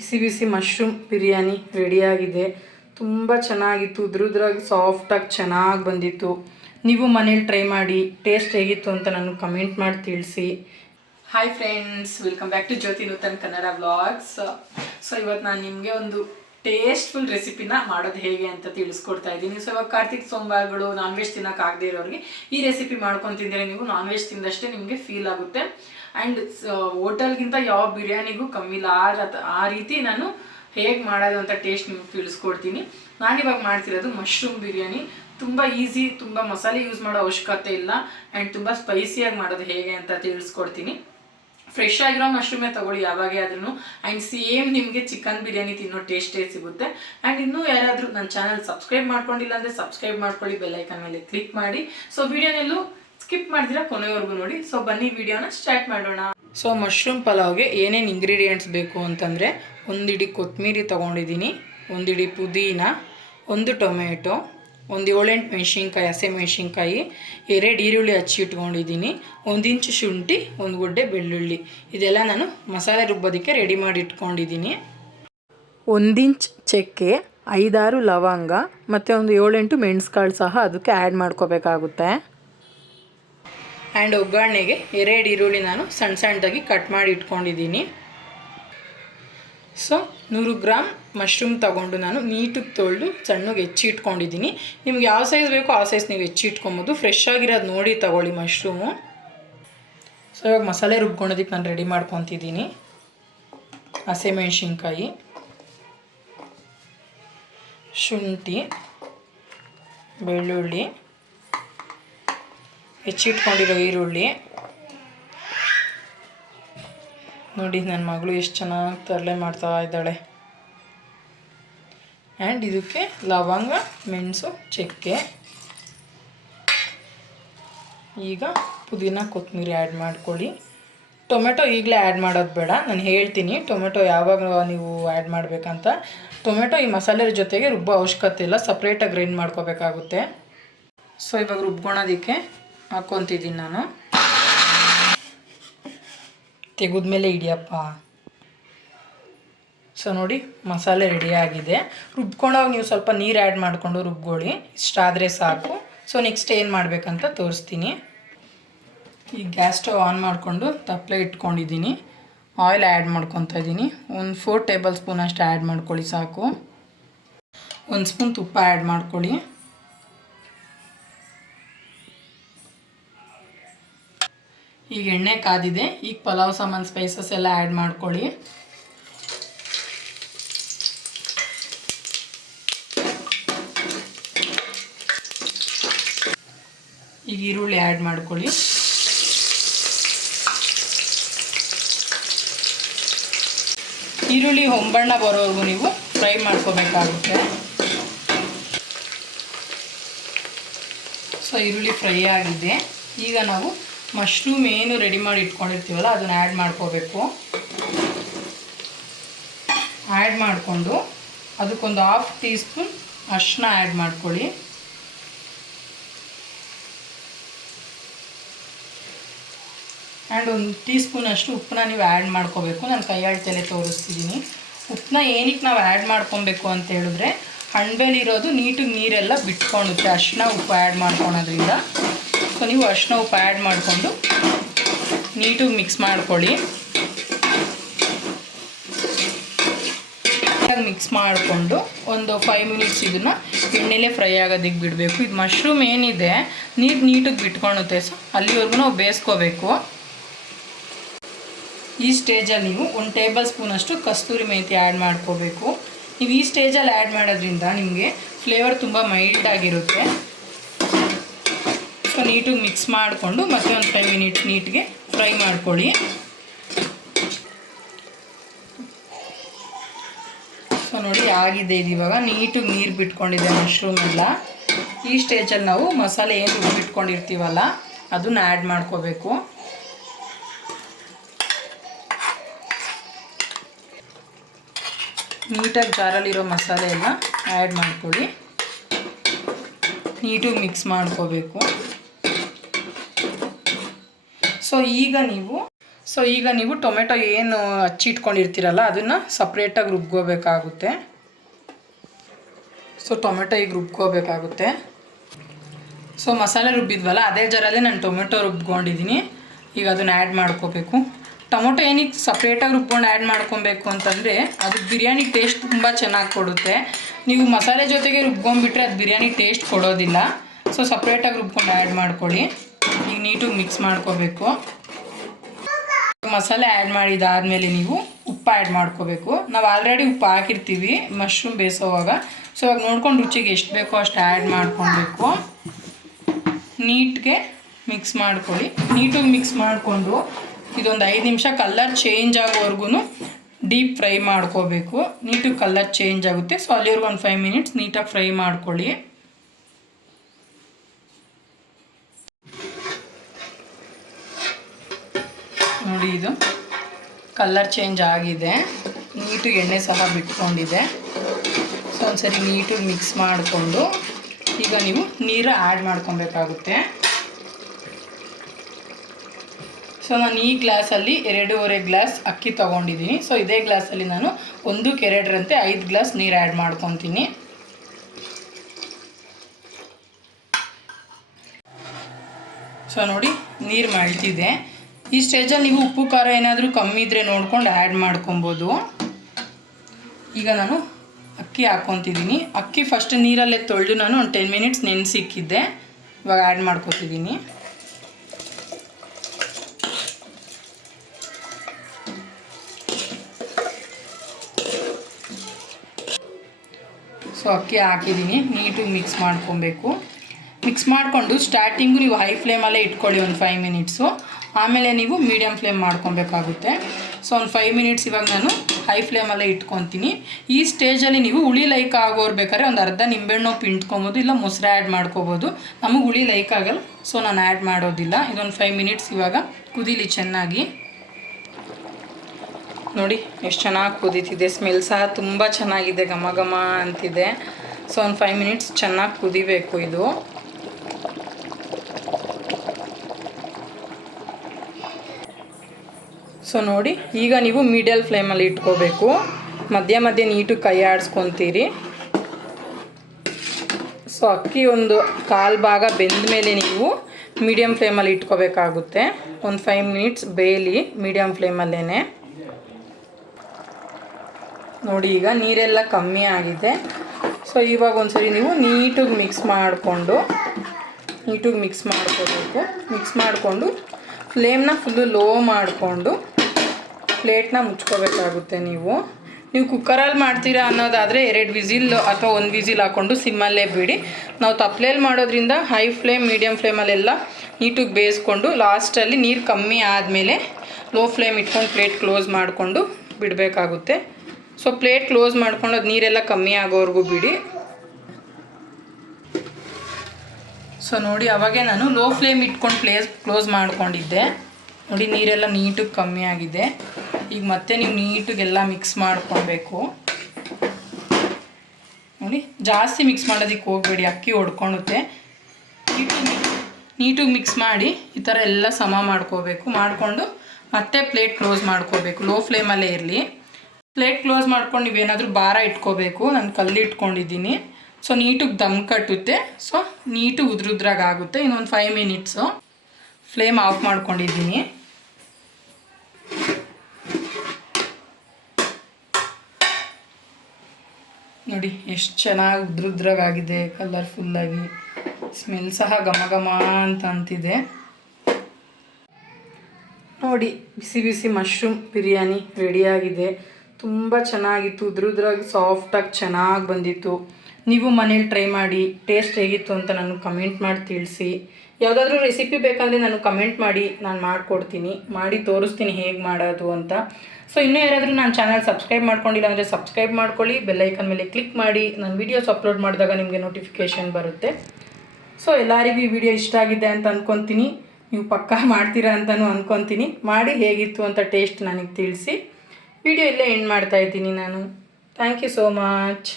ಬಿಸಿ ಬಿಸಿ mushroom biryani ರೆಡಿಯಾಗಿದೆ ತುಂಬ ಚೆನ್ನಾಗಿತ್ತು. ಉದ್ರುದ್ರಾಗಿ ಸಾಫ್ಟಾಗಿ ಚೆನ್ನಾಗಿ ಬಂದಿತ್ತು. ನೀವು ಮನೇಲಿ ಟ್ರೈ ಮಾಡಿ ಟೇಸ್ಟ್ ಹೇಗಿತ್ತು ಅಂತ ನನಗೆ ಕಮೆಂಟ್ ಮಾಡಿ ತಿಳಿಸಿ. Hi friends welcome back to Jyoti Nutan Kannada blogs so ಇವತ್ತು ನಾನು ನಿಮಗೆ ಒಂದು ಟೇಸ್ಟ್ಫುಲ್ ರೆಸಿಪಿನ ಮಾಡೋದು ಹೇಗೆ ಅಂತ ತಿಳಿಸ್ಕೊಡ್ತಾ ಇದ್ದೀನಿ. ಸೊ ಇವಾಗ ಕಾರ್ತಿಕ್ ಸೋಮವಾರಗಳು ನಾನ್ ವೆಜ್ ತಿನ್ನೋಕ್ಕಾಗದೇ ಇರೋರಿಗೆ ಈ ರೆಸಿಪಿ ಮಾಡ್ಕೊಂಡು ತಿಂದರೆ ನೀವು ನಾನ್ ವೆಜ್ ತಿಂದಷ್ಟೇ ನಿಮಗೆ ಫೀಲ್ ಆಗುತ್ತೆ. ಆ್ಯಂಡ್ ಹೋಟೆಲ್ಗಿಂತ ಯಾವ ಬಿರಿಯಾನಿಗೂ ಕಮ್ಮಿ ಇಲ್ಲ. ಆ ಆ ರೀತಿ ನಾನು ಹೇಗೆ ಮಾಡೋದು ಅಂತ ಟೇಸ್ಟ್ ನಿಮ್ಗೆ ತಿಳಿಸ್ಕೊಡ್ತೀನಿ. ನಾನಿವಾಗ ಮಾಡ್ತಿರೋದು ಮಶ್ರೂಮ್ ಬಿರಿಯಾನಿ. ತುಂಬ ಈಸಿ ತುಂಬ ಮಸಾಲೆ ಯೂಸ್ ಮಾಡೋ ಅವಶ್ಯಕತೆ ಇಲ್ಲ. ಆ್ಯಂಡ್ ತುಂಬ ಸ್ಪೈಸಿಯಾಗಿ ಮಾಡೋದು ಹೇಗೆ ಅಂತ ತಿಳಿಸ್ಕೊಡ್ತೀನಿ. ಫ್ರೆಶ್ ಆಗಿರೋ ಮಶ್ರೂಮೇ ತಗೊಳ್ಳಿ ಯಾವಾಗೇ ಆದ್ರೂ ಆ್ಯಂಡ್ ಸೇಮ್ ನಿಮಗೆ ಚಿಕನ್ ಬಿರಿಯಾನಿ ತಿನ್ನೋ ಟೇಸ್ಟೇ ಸಿಗುತ್ತೆ. ಆ್ಯಂಡ್ ಇನ್ನೂ ಯಾರಾದರೂ ನನ್ನ ಚಾನಲ್ ಸಬ್ಸ್ಕ್ರೈಬ್ ಮಾಡ್ಕೊಂಡಿಲ್ಲ ಅಂದರೆ ಸಬ್ಸ್ಕ್ರೈಬ್ ಮಾಡ್ಕೊಳ್ಳಿ ಬೆಲ್ಲೈಕನ್ ಮೇಲೆ ಕ್ಲಿಕ್ ಮಾಡಿ. ಸೊ ವಿಡಿಯೋನೆಲ್ಲೂ ಸ್ಕಿಪ್ ಮಾಡಿದಿರ ಕೊನೆವರೆಗೂ ನೋಡಿ. ಸೊ ಬನ್ನಿ ವಿಡಿಯೋನ ಸ್ಟಾರ್ಟ್ ಮಾಡೋಣ. ಸೊ ಮಶ್ರೂಮ್ ಪಲಾವ್ಗೆ ಏನೇನು ಇಂಗ್ರೀಡಿಯೆಂಟ್ಸ್ ಬೇಕು ಅಂತಂದರೆ ಒಂದಿಡಿ ಕೊತ್ತಂಬರಿ ತೊಗೊಂಡಿದ್ದೀನಿ ಒಂದಿಡಿ ಪುದೀನ ಒಂದು ಟೊಮೆಟೊ ಒಂದು ಏಳೆಂಟು ಮೆಣಸಿನ್ಕಾಯಿ ಹಸೆ ಮೆಣಸಿನ್ಕಾಯಿ ಎರಡು ಈರುಳ್ಳಿ ಹಚ್ಚಿ ಇಟ್ಕೊಂಡಿದ್ದೀನಿ ಒಂದು ಇಂಚು ಶುಂಠಿ ಒಂದು ಗುಡ್ಡೆ ಬೆಳ್ಳುಳ್ಳಿ. ಇದೆಲ್ಲ ನಾನು ಮಸಾಲೆ ರುಬ್ಬೋದಕ್ಕೆ ರೆಡಿ ಮಾಡಿ ಇಟ್ಕೊಂಡಿದ್ದೀನಿ ಒಂದಿಂಚ್ ಚಕ್ಕೆ ಐದಾರು ಲವಂಗ ಮತ್ತು ಒಂದು ಏಳೆಂಟು ಮೆಣಸುಕಾಳು ಸಹ ಅದಕ್ಕೆ ಆ್ಯಡ್ ಮಾಡ್ಕೋಬೇಕಾಗುತ್ತೆ. ಆ್ಯಂಡ್ ಒಗ್ಗರಣೆಗೆ ಎರಡು ಈರುಳ್ಳಿ ನಾನು ಸಣ್ಣ ಸಣ್ಣದಾಗಿ ಕಟ್ ಮಾಡಿ ಇಟ್ಕೊಂಡಿದ್ದೀನಿ. ಸೊ, ನೂರು ಗ್ರಾಮ್ ಮಶ್ರೂಮ್ ತೊಗೊಂಡು ನಾನು ನೀಟಿಗೆ ತೊಳೆದು ಸಣ್ಣಗೆ ಹೆಚ್ಚಿ ಇಟ್ಕೊಂಡಿದ್ದೀನಿ. ನಿಮ್ಗೆ ಯಾವ ಸೈಜ್ ಬೇಕೋ ಆ ಸೈಜ್ ನೀವು ಹೆಚ್ಚಿ ಇಟ್ಕೊಬೋದು. ಫ್ರೆಶ್ ಆಗಿರೋದು ನೋಡಿ ತಗೊಳ್ಳಿ ಮಶ್ರೂಮು. ಸೊ ಇವಾಗ ಮಸಾಲೆ ರುಬ್ಕೊಳೋದಕ್ಕೆ ನಾನು ರೆಡಿ ಮಾಡ್ಕೊತಿದ್ದೀನಿ. ಹಸಿಮೆಣ್ಸಿನ್ಕಾಯಿ ಶುಂಠಿ, ಬೆಳ್ಳುಳ್ಳಿ ಹೆಚ್ಚಿಟ್ಕೊಂಡಿರೋ ಈರುಳ್ಳಿ. ನೋಡಿ ನನ್ನ ಮಗಳು ಎಷ್ಟು ಚೆನ್ನಾಗಿ ತರಲೆ ಮಾಡ್ತಾ ಇದ್ದಾಳೆ. ಆ್ಯಂಡ್ ಇದಕ್ಕೆ ಲವಂಗ, ಮೆಣಸು, ಚಕ್ಕೆ. ಈಗ ಪುದೀನ ಕೊತ್ತಂಬರಿ ಆ್ಯಡ್ ಮಾಡ್ಕೊಳ್ಳಿ. ಟೊಮೆಟೊ ಈಗಲೇ ಆ್ಯಡ್ ಮಾಡೋದು ಬೇಡ, ನಾನು ಹೇಳ್ತೀನಿ ಟೊಮೆಟೊ ಯಾವಾಗ ನೀವು ಆ್ಯಡ್ ಮಾಡಬೇಕಂತ. ಟೊಮೆಟೊ ಈ ಮಸಾಲೆ ಜೊತೆಗೆ ರುಬ್ಬೋ ಅವಶ್ಯಕತೆ ಇಲ್ಲ ಸಪ್ರೇಟಾಗಿ ಗ್ರೈಂಡ್ ಮಾಡ್ಕೋಬೇಕಾಗುತ್ತೆ. ಸೊ ಇವಾಗ ರುಬ್ಕೊಳೋದಕ್ಕೆ ಹಾಕ್ಕೊತಿದ್ದೀನಿ ನಾನು. ತೆಗೆದ್ಮೇಲೆ ಇಡಿಯಪ್ಪ ಸೊ ನೋಡಿ, ಮಸಾಲೆ ರೆಡಿಯಾಗಿದೆ ರುಬ್ಕೊಂಡಾಗ ನೀವು ಸ್ವಲ್ಪ ನೀರು ಆ್ಯಡ್ ಮಾಡಿಕೊಂಡು ರುಬ್ಕೊಳ್ಳಿ. ಇಷ್ಟಾದರೆ ಸಾಕು. ಸೊ ನೆಕ್ಸ್ಟ್ ಏನು ಮಾಡಬೇಕಂತ ತೋರಿಸ್ತೀನಿ. ಈ ಗ್ಯಾಸ್ ಸ್ಟವ್ ಆನ್ ಮಾಡಿಕೊಂಡು ತಪ್ಪಲೆ ಇಟ್ಕೊಂಡಿದ್ದೀನಿ. ಆಯಿಲ್ ಆ್ಯಡ್ ಮಾಡ್ಕೊತಾ ಇದ್ದೀನಿ ಒಂದು ಫೋರ್ ಟೇಬಲ್ ಸ್ಪೂನ್ ಅಷ್ಟು ಆ್ಯಡ್ ಮಾಡ್ಕೊಳ್ಳಿ ಸಾಕು. ಒಂದು ಸ್ಪೂನ್ ತುಪ್ಪ ಆ್ಯಡ್ ಮಾಡ್ಕೊಳ್ಳಿ. ಈಗ ಎಣ್ಣೆ ಕಾದಿದೆ. ಈಗ ಪಲಾವ್ ಸಾಮಾನು ಸ್ಪೈಸಸ್ ಎಲ್ಲ ಆ್ಯಡ್ ಮಾಡ್ಕೊಳ್ಳಿ. ಈಗ ಈರುಳ್ಳಿ ಆ್ಯಡ್ ಮಾಡ್ಕೊಳ್ಳಿ. ಈರುಳ್ಳಿ ಹೊಂಬಣ್ಣ ಬರೋವರೆಗೂ ನೀವು ಫ್ರೈ ಮಾಡ್ಕೋಬೇಕಾಗುತ್ತೆ. ಸೊ ಈರುಳ್ಳಿ ಫ್ರೈ ಆಗಿದೆ. ಈಗ ನಾವು ಮಶ್ರೂಮ್ ಏನು ರೆಡಿ ಮಾಡಿ ಇಟ್ಕೊಂಡಿರ್ತೀವಲ್ಲ, ಅದನ್ನು ಆ್ಯಡ್ ಮಾಡ್ಕೋಬೇಕು. ಆ್ಯಡ್ ಮಾಡಿಕೊಂಡು ಅದಕ್ಕೊಂದು ಹಾಫ್ ಟೀ ಸ್ಪೂನ್ ಅರಿಶಿನ ಆ್ಯಡ್ ಮಾಡ್ಕೊಳ್ಳಿ. ಆ್ಯಂಡ್ ಒಂದು ಟೀ ಸ್ಪೂನಷ್ಟು ಉಪ್ಪನ್ನ ನೀವು ಆ್ಯಡ್ ಮಾಡ್ಕೋಬೇಕು. ನಾನು ಕೈಯಾಳ್ತಲೇ ತೋರಿಸ್ತಿದ್ದೀನಿ ಉಪ್ಪನ್ನ ಏನಕ್ಕೆ ನಾವು ಆ್ಯಡ್ ಮಾಡ್ಕೊಬೇಕು ಅಂತ ಹೇಳಿದ್ರೆ ಹಣ್ಬೇಲಿರೋದು ನೀಟಿಗೆ ನೀರೆಲ್ಲ ಬಿಟ್ಕೊಳುತ್ತೆ ಅರ್ಶಿನ ಉಪ್ಪು ಆ್ಯಡ್ ಮಾಡ್ಕೊಳೋದ್ರಿಂದ. ಸೊ ನೀವು ಅರಿಶಿನ ಉಪ್ಪು ಆ್ಯಡ್ ಮಾಡಿಕೊಂಡು ನೀಟಾಗಿ ಮಿಕ್ಸ್ ಮಾಡ್ಕೊಳ್ಳಿ. ಮಿಕ್ಸ್ ಮಾಡಿಕೊಂಡು ಒಂದು ಫೈವ್ ಮಿನಿಟ್ಸ್ ಇದನ್ನು ಎಣ್ಣೆಲೇ ಫ್ರೈ ಆಗೋದಕ್ಕೆ ಬಿಡಬೇಕು. ಇದು ಮಶ್ರೂಮ್ ಏನಿದೆ, ನೀರು ನೀಟಾಗಿ ಬಿಟ್ಕೊಳುತ್ತೆ ಸೊ ಅಲ್ಲಿವರೆಗೂ ನಾವು ಬೇಯಿಸ್ಕೋಬೇಕು. ಈ ಸ್ಟೇಜಲ್ಲಿ ನೀವು ಒಂದು ಟೇಬಲ್ ಸ್ಪೂನಷ್ಟು ಕಸ್ತೂರಿ ಮೇಥಿ ಆ್ಯಡ್ ಮಾಡ್ಕೋಬೇಕು. ನೀವು ಈ ಸ್ಟೇಜಲ್ಲಿ ಆ್ಯಡ್ ಮಾಡೋದ್ರಿಂದ ನಿಮಗೆ ಫ್ಲೇವರ್ ತುಂಬ ಮೈಲ್ಡ್ ಆಗಿರುತ್ತೆ. ಸೊ ನೀಟಾಗಿ ಮಿಕ್ಸ್ ಮಾಡಿಕೊಂಡು ಮತ್ತೆ ಒಂದು ಫೈವ್ ಮಿನಿಟ್ ನೀಟ್ಗೆ ಫ್ರೈ ಮಾಡ್ಕೊಳ್ಳಿ. ಸೊ ನೋಡಿ ಆಗಿದೆ ಇದು ಇವಾಗ. ನೀಟಾಗಿ ನೀರು ಬಿಟ್ಕೊಂಡಿದೆ ಮಶ್ರೂಮ್ ಎಲ್ಲ ಈ ಸ್ಟೇಜಲ್ಲಿ ನಾವು ಮಸಾಲೆ ಏನು ರುಬ್ಬಿಟ್ಕೊಂಡಿರ್ತೀವಲ್ಲ ಅದನ್ನ ಆ್ಯಡ್ ಮಾಡ್ಕೋಬೇಕು. ನೀಟಾಗಿ ಜಾರಲ್ಲಿರೋ ಮಸಾಲೆ ಎಲ್ಲ ಆ್ಯಡ್ ಮಾಡ್ಕೊಳ್ಳಿ. ನೀಟಾಗಿ ಮಿಕ್ಸ್ ಮಾಡ್ಕೋಬೇಕು. ಸೊ ಈಗ ನೀವು ಸೊ ಈಗ ನೀವು ಟೊಮೆಟೊ ಏನು ಹಚ್ಚಿಟ್ಕೊಂಡಿರ್ತೀರಲ್ಲ ಅದನ್ನು ಸಪ್ರೇಟಾಗಿ ರುಬ್ಕೋಬೇಕಾಗುತ್ತೆ. ಸೊ ಟೊಮೆಟೊ ಈಗ ರುಬ್ಕೋಬೇಕಾಗುತ್ತೆ. ಸೊ ಮಸಾಲೆ ರುಬ್ಬಿದ್ವಲ್ಲ, ಅದೇ ಜರಲ್ಲೇ ನಾನು ಟೊಮೆಟೊ ರುಬ್ಕೊಂಡಿದ್ದೀನಿ. ಈಗ ಅದನ್ನು ಆ್ಯಡ್ ಮಾಡ್ಕೋಬೇಕು. ಟೊಮೊಟೊ ಏನಕ್ಕೆ ಸಪ್ರೇಟಾಗಿ ರುಬ್ಕೊಂಡು ಆ್ಯಡ್ ಮಾಡ್ಕೊಬೇಕು ಅಂತಂದರೆ, ಅದು ಬಿರಿಯಾನಿ ಟೇಸ್ಟ್ ತುಂಬ ಚೆನ್ನಾಗಿ ಕೊಡುತ್ತೆ. ನೀವು ಮಸಾಲೆ ಜೊತೆಗೆ ರುಬ್ಕೊಂಡ್ಬಿಟ್ರೆ ಅದು ಬಿರಿಯಾನಿ ಟೇಸ್ಟ್ ಕೊಡೋದಿಲ್ಲ. ಸೊ ಸಪ್ರೇಟಾಗಿ ರುಬ್ಕೊಂಡು ಆ್ಯಡ್ ಮಾಡ್ಕೊಳ್ಳಿ. ನೀಟಾಗಿ ಮಿಕ್ಸ್ ಮಾಡ್ಕೋಬೇಕು. ಮಸಾಲೆ ಆ್ಯಡ್ ಮಾಡಿದಾದಮೇಲೆ ನೀವು ಉಪ್ಪು ಆ್ಯಡ್ ಮಾಡ್ಕೋಬೇಕು. ನಾವು ಆಲ್ರೆಡಿ ಉಪ್ಪು ಹಾಕಿರ್ತೀವಿ ಮಶ್ರೂಮ್ ಬೇಯಿಸೋವಾಗ ಸೊ ಇವಾಗ ನೋಡ್ಕೊಂಡು ರುಚಿಗೆ ಎಷ್ಟು ಬೇಕೋ ಅಷ್ಟು ಆ್ಯಡ್ ಮಾಡ್ಕೊಳ್ಬೇಕು. ನೀಟ್ಗೆ ಮಿಕ್ಸ್ ಮಾಡ್ಕೊಳ್ಳಿ. ನೀಟಾಗಿ ಮಿಕ್ಸ್ ಮಾಡಿಕೊಂಡು ಇದೊಂದು ಐದು ನಿಮಿಷ ಕಲರ್ ಚೇಂಜ್ ಆಗೋವರೆಗೂ ಡೀಪ್ ಫ್ರೈ ಮಾಡ್ಕೋಬೇಕು. ನೀಟಾಗಿ ಕಲರ್ ಚೇಂಜ್ ಆಗುತ್ತೆ. ಸೊ ಅಲ್ಲಿವರೆಗೂ ಒಂದು ಫೈವ್ ಮಿನಿಟ್ಸ್ ನೀಟಾಗಿ ಫ್ರೈ ಮಾಡ್ಕೊಳ್ಳಿ. ನೋಡಿ ಇದು ಕಲ್ಲರ್ ಚೇಂಜ್ ಆಗಿದೆ. ನೀಟು ಎಣ್ಣೆ ಸಹ ಬಿಟ್ಕೊಂಡಿದೆ. ಸೊ ಒಂದ್ಸರಿ ನೀಟು ಮಿಕ್ಸ್ ಮಾಡಿಕೊಂಡು ಈಗ ನೀವು ನೀರು ಆ್ಯಡ್ ಮಾಡ್ಕೊಬೇಕಾಗುತ್ತೆ. ಸೊ ನಾನು ಈ ಗ್ಲಾಸಲ್ಲಿ ಎರಡೂವರೆ ಗ್ಲಾಸ್ ಅಕ್ಕಿ ತೊಗೊಂಡಿದ್ದೀನಿ. ಸೊ ಇದೇ ಗ್ಲಾಸಲ್ಲಿ ನಾನು ಒಂದು ಕೆರೆಡ್ರಂತೆ ಐದು ಗ್ಲಾಸ್ ನೀರು ಆ್ಯಡ್ ಮಾಡ್ಕೊತೀನಿ. ಸೊ ನೋಡಿ ನೀರು ಮಳ್ತಿದೆ ಈ ಸ್ಟೇಜಲ್ಲಿ ನೀವು ಉಪ್ಪು, ಖಾರ ಏನಾದರೂ ಕಮ್ಮಿ ಇದ್ದರೆ ನೋಡ್ಕೊಂಡು ಆ್ಯಡ್ ಮಾಡ್ಕೊಬೋದು. ಈಗ ನಾನು ಅಕ್ಕಿ ಹಾಕ್ಕೊತಿದ್ದೀನಿ. ಅಕ್ಕಿ ಫಸ್ಟ್ ನೀರಲ್ಲೇ ತೊಳೆದು ನಾನು ಒಂದು ಟೆನ್ ಮಿನಿಟ್ಸ್ ನೆನೆಸಿಕ್ಕಿದ್ದೆ ಇವಾಗ ಆ್ಯಡ್ ಮಾಡ್ಕೊತಿದ್ದೀನಿ. ಸೊ ಅಕ್ಕಿ ಹಾಕಿದ್ದೀನಿ. ನೀಟಾಗಿ ಮಿಕ್ಸ್ ಮಾಡ್ಕೊಬೇಕು. ಮಿಕ್ಸ್ ಮಾಡಿಕೊಂಡು ಸ್ಟಾರ್ಟಿಂಗು ನೀವು ಹೈ ಫ್ಲೇಮಲ್ಲೇ ಇಟ್ಕೊಳ್ಳಿ ಒಂದು ಫೈವ್ ಮಿನಿಟ್ಸು ಆಮೇಲೆ ನೀವು ಮೀಡಿಯಮ್ ಫ್ಲೇಮ್ ಮಾಡ್ಕೊಬೇಕಾಗುತ್ತೆ. ಸೊ ಒಂದು ಫೈವ್ ಮಿನಿಟ್ಸ್ ಇವಾಗ ನಾನು ಹೈ ಫ್ಲೇಮಲ್ಲೇ ಇಟ್ಕೊತೀನಿ. ಈ ಸ್ಟೇಜಲ್ಲಿ ನೀವು ಹುಳಿ ಲೈಕ್ ಆಗೋರು ಬೇಕಾದ್ರೆ ಒಂದು ಅರ್ಧ ನಿಂಬೆಹಣ್ಣು ಪಿಂಟ್ಕೊಬೋದು ಇಲ್ಲ ಮೊಸರು ಆ್ಯಡ್ ಮಾಡ್ಕೋಬೋದು. ನಮಗೆ ಹುಳಿ ಲೈಕ್ ಆಗಲ್ಲ ಸೊ ನಾನು ಆ್ಯಡ್ ಮಾಡೋದಿಲ್ಲ. ಇದೊಂದು ಫೈವ್ ಮಿನಿಟ್ಸ್ ಇವಾಗ ಕುದೀಲಿ ಚೆನ್ನಾಗಿ. ನೋಡಿ, ಎಷ್ಟು ಚೆನ್ನಾಗಿ ಕುದೀತಿದೆ. ಸ್ಮೆಲ್ ಸಹ ತುಂಬ ಚೆನ್ನಾಗಿದೆ, ಘಮ ಘಮ ಅಂತಿದೆ. ಸೊ ಒಂದು ಫೈವ್ ಮಿನಿಟ್ಸ್ ಚೆನ್ನಾಗಿ ಕುದಿಬೇಕು ಇದು. ಸೊ ನೋಡಿ, ಈಗ ನೀವು ಮೀಡಿಯಲ್ ಫ್ಲೇಮಲ್ಲಿ ಇಟ್ಕೋಬೇಕು. ಮಧ್ಯ ಮಧ್ಯೆ ನೀಟು ಕೈ ಆಡಿಸ್ಕೊತೀರಿ. ಸೊ ಅಕ್ಕಿ ಒಂದು ಕಾಲು ಭಾಗ ಬೆಂದ ಮೇಲೆ ನೀವು ಮೀಡಿಯಮ್ ಫ್ಲೇಮಲ್ಲಿ ಇಟ್ಕೋಬೇಕಾಗುತ್ತೆ. ಒಂದು ಫೈವ್ ಮಿನಿಟ್ಸ್ ಬೇಯಲಿ ಮೀಡಿಯಮ್ ಫ್ಲೇಮಲ್ಲೇ ನೋಡಿ, ಈಗ ನೀರೆಲ್ಲ ಕಮ್ಮಿ ಆಗಿದೆ. ಸೊ ಇವಾಗ ಒಂದ್ಸರಿ ನೀವು ನೀಟಾಗಿ ಮಿಕ್ಸ್ ಮಾಡಿಕೊಂಡು, ನೀಟಾಗಿ ಮಿಕ್ಸ್ ಮಾಡ್ಕೋಬೇಕು. ಮಿಕ್ಸ್ ಮಾಡಿಕೊಂಡು ಫ್ಲೇಮ್ನ ಫುಲ್ಲು ಲೋ ಮಾಡಿಕೊಂಡು ಪ್ಲೇಟ್ನ ಮುಚ್ಕೋಬೇಕಾಗುತ್ತೆ ನೀವು. ನೀವು ಕುಕ್ಕರಲ್ಲಿ ಮಾಡ್ತೀರಾ ಅನ್ನೋದಾದರೆ ಎರಡು ವಿಸಿಲ್ ಅಥವಾ ಒಂದು ವಿಸಿಲ್ ಹಾಕ್ಕೊಂಡು ಸಿಮ್ಮಲ್ಲೇ ಬಿಡಿ. ನಾವು ತಪ್ಪಲೆಯಲ್ಲಿ ಮಾಡೋದ್ರಿಂದ ಹೈ ಫ್ಲೇಮ್ ಮೀಡಿಯಮ್ ಫ್ಲೇಮಲ್ಲೆಲ್ಲ ನೀಟಾಗಿ ಬೇಯಿಸ್ಕೊಂಡು ಲಾಸ್ಟಲ್ಲಿ ನೀರು ಕಮ್ಮಿ ಆದಮೇಲೆ ಲೋ ಫ್ಲೇಮ್ ಇಟ್ಕೊಂಡು ಪ್ಲೇಟ್ ಕ್ಲೋಸ್ ಮಾಡಿಕೊಂಡು ಬಿಡಬೇಕಾಗುತ್ತೆ. ಸೊ ಪ್ಲೇಟ್ ಕ್ಲೋಸ್ ಮಾಡ್ಕೊಂಡು ಅದು ನೀರೆಲ್ಲ ಕಮ್ಮಿ ಆಗೋವರೆಗೂ ಬಿಡಿ. ಸೊ ನೋಡಿ, ಅವಾಗೆ ನಾನು ಲೋ ಫ್ಲೇಮ್ ಇಟ್ಕೊಂಡು ಪ್ಲೇಸ್ ಕ್ಲೋಸ್ ಮಾಡ್ಕೊಂಡಿದ್ದೆ. ನೋಡಿ, ನೀರೆಲ್ಲ ನೀಟಾಗಿ ಕಮ್ಮಿ ಆಗಿದೆ. ಈಗ ಮತ್ತೆ ನೀವು ನೀಟಾಗೆಲ್ಲ ಮಿಕ್ಸ್ ಮಾಡ್ಕೊಬೇಕು. ನೋಡಿ, ಜಾಸ್ತಿ ಮಿಕ್ಸ್ ಮಾಡೋದಕ್ಕೆ ಹೋಗಬೇಡಿ, ಅಕ್ಕಿ ಹೊಡ್ಕೊಳುತ್ತೆ ನೀಟಾಗಿ ನೀಟಾಗಿ ಮಿಕ್ಸ್ ಮಾಡಿ ಈ ಥರ ಎಲ್ಲ ಸಮ ಮಾಡ್ಕೋಬೇಕು. ಮಾಡಿಕೊಂಡು ಮತ್ತೆ ಪ್ಲೇಟ್ ಕ್ಲೋಸ್ ಮಾಡ್ಕೋಬೇಕು. ಲೋ ಫ್ಲೇಮಲ್ಲೇ ಇರಲಿ. ಪ್ಲೇಟ್ ಕ್ಲೋಸ್ ಮಾಡ್ಕೊಂಡು ನೀವೇನಾದರೂ ಭಾರ ಇಟ್ಕೋಬೇಕು. ನಾನು ಕಲ್ಲು ಇಟ್ಕೊಂಡಿದ್ದೀನಿ. ಸೊ ನೀಟಿಗೆ ದಮ್ ಕಟ್ಟುತ್ತೆ. ಸೊ ನೀಟು ಉದ್ರುದ್ರಾಗ ಆಗುತ್ತೆ. ಇನ್ನೊಂದು ಫೈವ್ ಮಿನಿಟ್ಸು ಫ್ಲೇಮ್ ಆಫ್ ಮಾಡ್ಕೊಂಡಿದ್ದೀನಿ. ನೋಡಿ, ಎಷ್ಟು ಚೆನ್ನಾಗಿ ಉದ್ರುದ್ರಾಗಿದೆ ಕಲರ್ಫುಲ್ಲಾಗಿ ಸ್ಮೆಲ್ ಸಹ ಘಮ ಘಮ ಅಂತ ಅಂತಿದೆ. ನೋಡಿ, ಬಿಸಿ ಬಿಸಿ ಮಶ್ರೂಮ್ ಬಿರಿಯಾನಿ ರೆಡಿಯಾಗಿದೆ ತುಂಬ ಚೆನ್ನಾಗಿತ್ತು ಉದ್ರುದ್ರಾಗಿ ಸಾಫ್ಟಾಗಿ ಚೆನ್ನಾಗಿ ಬಂದಿತ್ತು. ನೀವು ಮನೇಲಿ ಟ್ರೈ ಮಾಡಿ ಟೇಸ್ಟ್ ಹೇಗಿತ್ತು ಅಂತ ನನಗೆ ಕಮೆಂಟ್ ಮಾಡಿ ತಿಳಿಸಿ. ಯಾವುದಾದ್ರೂ ರೆಸಿಪಿ ಬೇಕಂದರೆ ನಾನು ಕಮೆಂಟ್ ಮಾಡಿ, ನಾನು ಮಾಡಿಕೊಡ್ತೀನಿ. ಮಾಡಿ ತೋರಿಸ್ತೀನಿ ಹೇಗೆ ಮಾಡೋದು ಅಂತ. ಸೊ ಇನ್ನೂ ಯಾರಾದರೂ ನಾನು ಚಾನಲ್ ಸಬ್ಸ್ಕ್ರೈಬ್ ಮಾಡ್ಕೊಂಡಿಲ್ಲ ಅಂದರೆ ಸಬ್ಸ್ಕ್ರೈಬ್ ಮಾಡ್ಕೊಳ್ಳಿ ಬೆಲ್ಲೈಕನ್ ಮೇಲೆ ಕ್ಲಿಕ್ ಮಾಡಿ ನಾನು ವೀಡಿಯೋಸ್ ಅಪ್ಲೋಡ್ ಮಾಡಿದಾಗ ನಿಮಗೆ ನೋಟಿಫಿಕೇಷನ್ ಬರುತ್ತೆ. ಸೊ ಎಲ್ಲರಿಗೂ ಈ ವಿಡಿಯೋ ಇಷ್ಟ ಆಗಿದೆ ಅಂತ ಅಂದ್ಕೊತೀನಿ ನೀವು ಪಕ್ಕಾ ಮಾಡ್ತೀರಾ ಅಂತಲೂ ಅಂದ್ಕೊತೀನಿ ಮಾಡಿ ಹೇಗಿತ್ತು ಅಂತ ಟೇಸ್ಟ್ ನನಗೆ ತಿಳಿಸಿ. ವಿಡಿಯೋ ಇಲ್ಲೇ ಎಂಡ್ ಮಾಡ್ತಾ ಇದ್ದೀನಿ ನಾನು. Thank you so much